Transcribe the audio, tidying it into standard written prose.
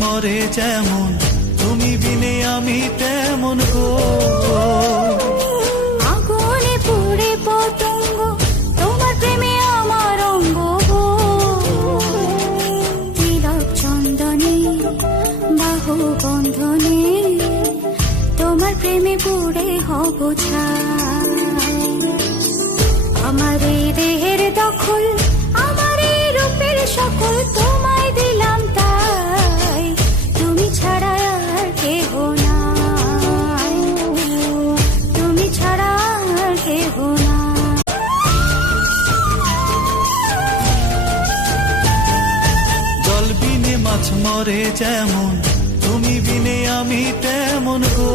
মরে যেমন, তুমি বিনে আমি তেমন গো। আগুনে পুড়ে পতঙ্গ, তোমার প্রেমে আমার অঙ্গ গো। তিলক চন্দনে বাহু বন্ধনে, তোমার প্রেমে পুড়ে হব ছাই। আমার এই দেহের দখল, আমার এই রূপের সকল তোমায় দিলাম তাই, তুমি ছাড়া আর কেহ নাই, তুমি ছাড়া আর কেহ নাই। জল বিনে মাছ মরে যেমন, তুমি বিনে আমি তেমন গো।